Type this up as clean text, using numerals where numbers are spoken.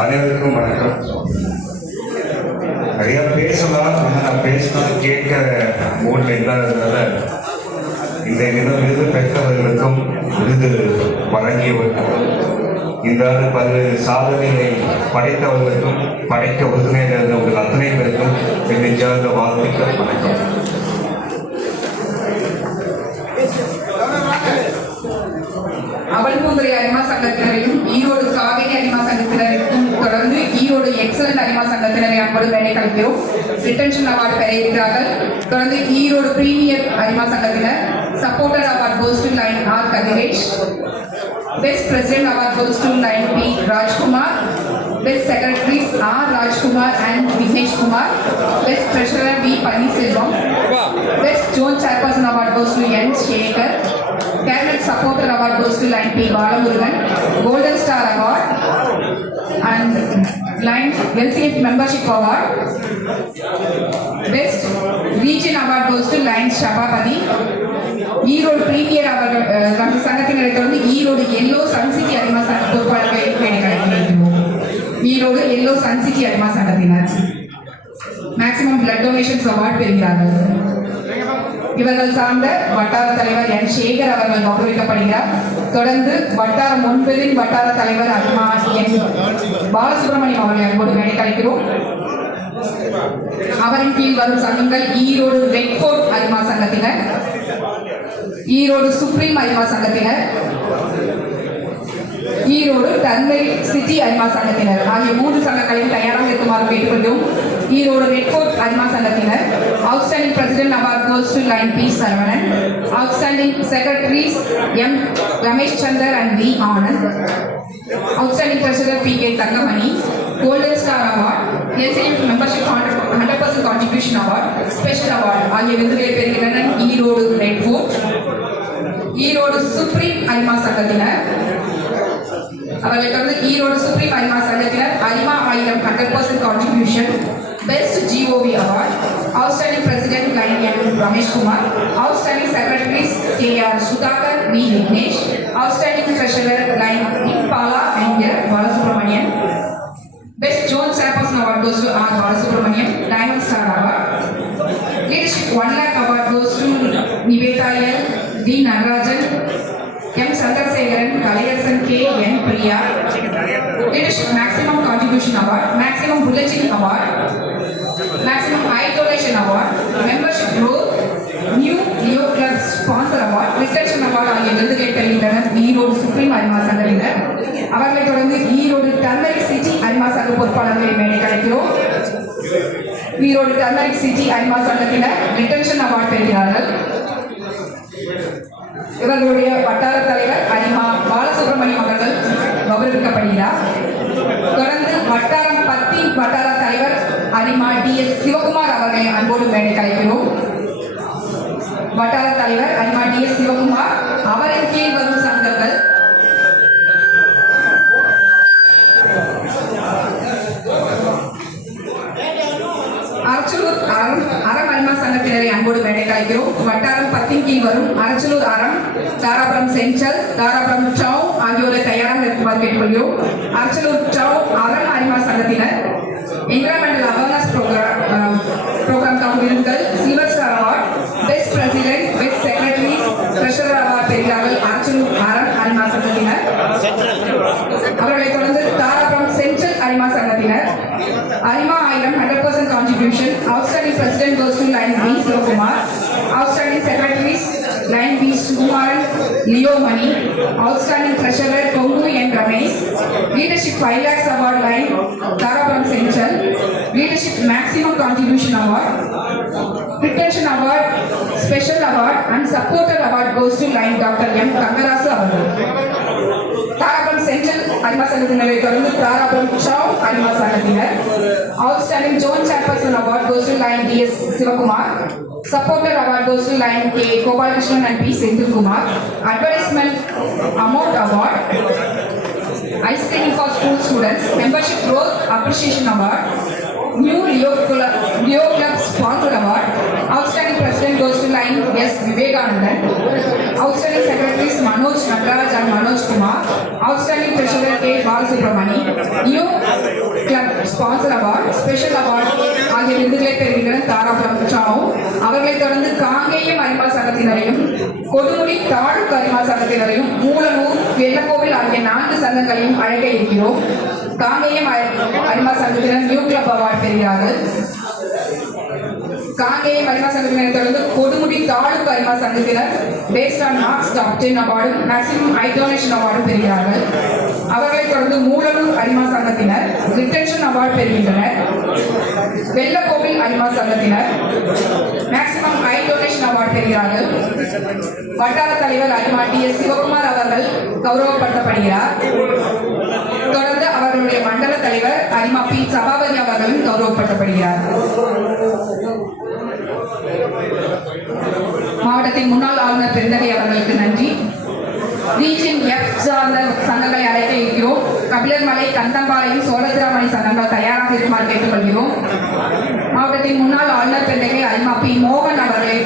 அனைவருக்கும் வணக்கம். நிறைய பேசலாம், நான் பேசினது கேட்க மூடில் இல்லாததுனால இந்த தினம் விருது பெற்றவர்களுக்கும் விருது வழங்கியவர்கள், இந்த ஆண்டு பல்வேறு சாதனைகளை படைத்தவர்களுக்கும் படைக்க உறுதுணையாக அத்தனை பேருக்கும் என் நெஞ்சார்ந்த வாழ்த்துக்கள். வணக்கம். அவல்பூந்துறை அரிமா சங்கத்தினரையும் ஈரோடு காவேரி அரிமா சங்கத்தினருக்கும் தொடர்ந்து ஈரோடு எக்ஸலன்ட் அரிமா சங்கத்தினரை அன்போடு வேலை கழிக்கிறோம். ரிட்டன்ஷன் அவார்டு பெற இருக்கிறார்கள். தொடர்ந்து ஈரோடு பிரீமியர் அரிமா சங்கத்தினர் supporter award goes to lion R Kathiresh. Best president award goes to lion P Rajkumar. Best Secretaries R. Rajkumar and Vignesh Kumar. Best Treasurer V. Panniselvam. Best Zone Chairperson Award goes to N. Shekhar. Cabinet Supporter Award goes to Line P. Balamurugan. Golden Star Award and Line LCF Membership Award. Best Region Award goes to Line Shabapadi. Erode premier அவர்கள் நம்ம சங்கத்தினரை தொடர்ந்து Erode yellow Sun city அரிமா சங்க பொறுப்பாளர்கள் கிடைக்கிறோம். Erode yellow Sun city அரிமா சங்கத்தினர் maximum blood donations award பெறுகிறார்கள். இவர்கள் சார்ந்த வட்டார தலைவர் என் சேகர் அவர்கள் கௌரவிக்கப்படுகிறார். தொடர்ந்து வட்டாரம் 9 வட்டார தலைவர் அரிமா என் பாலசுப்ரமணியம் அவர்களை அன்போடு மேடை கழிக்கிறோம். அவரின் கீழ் வரும் சங்கங்கள் ஈரோடு ரெட்ஃபோர்ட் அரிமா சங்கத்தினர், ஈரோடு சுப்ரீம் அரிமா சங்கத்தினர், ஈரோடு டர்மரி சிட்டி அரிமா சங்கத்தினர் ஆகிய 3 சங்கங்களையும் தயாராக இருக்குமாறு கேட்டுக்கொண்டோம். ஈரோடு ரெட்ஃபோர்ட் அரிமா சங்கத்தினர் outstanding president award goes to lion P Saravanan. Outstanding secretaries M Ramesh Chandar and V Anand. Outstanding treasurer P K Thangamani. Golden star award, LCF membership 100% contribution award, special award ஆகிய விருதுகளை பெறுகின்றனர் ஈரோடு ரெட்ஃபோர்ட். ஈரோடு சுப்ரீம் அரிமா சங்கத்தினர் அவர்களை தொடர்ந்து ஈரோடு சுப்ரீம் அரிமா சங்கத்தினர் அரிமா 100% contribution, best GOV award, outstanding president lion N Ramesh Kumar. Outstanding secretaries K R Sudhakar V Vignesh. Outstanding treasurer lion Bala and Balasubramanian. Best zone chairperson award goes to R Balasubramanian. Diamond star award. Leadership 1 lakh award goes to Nivetha L, T Natarajan, M Chandrasekaran, Kalaiyarasan K, N Priya. Leadership maximum contribution award, maximum bulletin award, maximum high donation award, membership growth, new Leo club sponsor award, retention award ஆகிய விருதுகளை பெறுகின்றனர் Erode supreme அரிமா சங்கத்தினர். அவர்களை தொடர்ந்து Erode turmeric city அரிமா சங்க பொறுப்பாளர்களை மேலே கிடைக்கிறோம். Erode turmeric city அரிமா சங்கத்தினர் retention award பெறுகிறார்கள். இவர்களுடைய வட்டார தலைவர் அரிமா பாலசுப்ரமணியம் அவர்கள் கௌரவிக்கப்படுகிறார். தொடர்ந்து வட்டாரம் 10 வட்டார தலைவர் அரிமா DS சிவகுமார் அவர்களை அன்போடு மேடை கலைக்கிறோம். வட்டார தலைவர் அரிமா DS சிவகுமார். அவரின் கீழ் வரும் சங்கங்கள் அரச்சலூர் அறம் அரிமா சங்கத்தினரை அன்போடு மேடை கலைக்கிறோம். வட்டாரம் 10 கீழ் வரும் அரச்சலூர் அறம், தாராபுரம் சென்ட்ரல், தாராபுரம் டவுன் ஆகியோரை தயாராக இருக்குமாறு கேட்டுக்கொள்கிறோம். அரச்சலூர் டவுன் அறம் அரிமா சங்கத்தினர் என்விரான்மெண்டல் அவேர்னஸ் ப்ரோக்ராம் விருதுகள் silver star award, best president, best secretary, treasurer award பெறுகிறார்கள் அரச்சலூர் அறம் அரிமா சங்கத்தினர். அவர்களை தொடர்ந்து தாராபுரம் சென்ட்ரல் அரிமா சங்கத்தினர் அரிமா 100% contribution, outstanding president goes to lion P Sivakumar. Outstanding secretaries lion P Sukumaran, Leo Mani. Outstanding treasurer Kongu N Ramesh. Leadership 5 lakhs award lion Dharapuram central. Leadership maximum contribution award, retention award, special award and supporter award goes to lion doctor M Thangarasu அவர்கள். Dharapuram central அரிமா சங்கத்தினரை தொடர்ந்து Dharapuram town அரிமா சங்கத்தினர் outstanding zone chairperson award goes to lion DS Sivakumar. Supporter award goes to lion K Gopalakrishnan and P Senthilkumar. Advertisement amount award, ice cream for school students, membership growth appreciation award, new Leo club sponsor award. Outstanding president goes to lion S Vivekanandan. Outstanding Secretaries Manoj Nagaraj and Manoj Kumar. Outstanding Treasurer K. Balasubramani. New Club Sponsor Award, Special Award ஆகிய விருதுகளை பெறுகின்ற தாராபுரம் சாவு. அவர்களைத் தொடர்ந்து காங்கேயம் அறிமால் சங்கத்தினரையும் கொடுமுடி தாழ் அறிமால் சங்கத்தினரையும் மூலனூர் வெள்ளக்கோவில் ஆகிய 4 சங்கங்களையும் அழைக்க இருக்கிறோம். காங்கேயம் அறிமால் சங்கத்தினர் நியூ கிளப் அவார்டு பெறுகிறார்கள். காங்கேயம் அறிமால் சங்கத்தினரை தொடர்ந்து கொடுமுடி தாலுக் அறிமால் சங்கத்தினர் பேஸ்ட் ஆன் மார்க்ஸ் டாப் 10 அவார்டும் மேக்ஸிமம் ஐ டொனேஷன் அவார்டும் பெறுகிறார்கள். அவர்களைத் தொடர்ந்து மூலனூர் அறிமால் சங்கத்தினர் ரிட்டென்ஷன் அவார்டு பெறுகின்றனர். வெள்ளக்கோவில் அறிமால் சங்கத்தினர் மேக்ஸிமம் ஐ டொனேஷன் அவார்டு பெறுகிறார்கள். வட்டார தலைவர் அறிமா டி.எஸ். சிவகுமார் அவர்கள் கௌரவப்படுத்தப்படுகிறார். தொடர்ந்து அவர்களுடைய மண்டல தலைவர் அறிமா பி. சபாபதி அவர்களும் கௌரவப்படுத்தப்படுகிறார். மாவட்டத்தின் முன்னாள் ஆளுநர் பெருந்தகை அவர்களுக்கு நன்றி. ரீஜன் எஃப் சார்ந்த சங்கங்களை அழைக்க இருக்கிறோம். கபிலர்மலை, கந்தம்பாளையம், சோழசிராமணி சங்கங்கள் தயாராக இருக்குமாறு கேட்டுக்கொள்கிறோம். மாவட்டத்தின் முன்னாள் ஆளுநர் பெருந்தகை அல்மா பி. மோகன் அவர்களை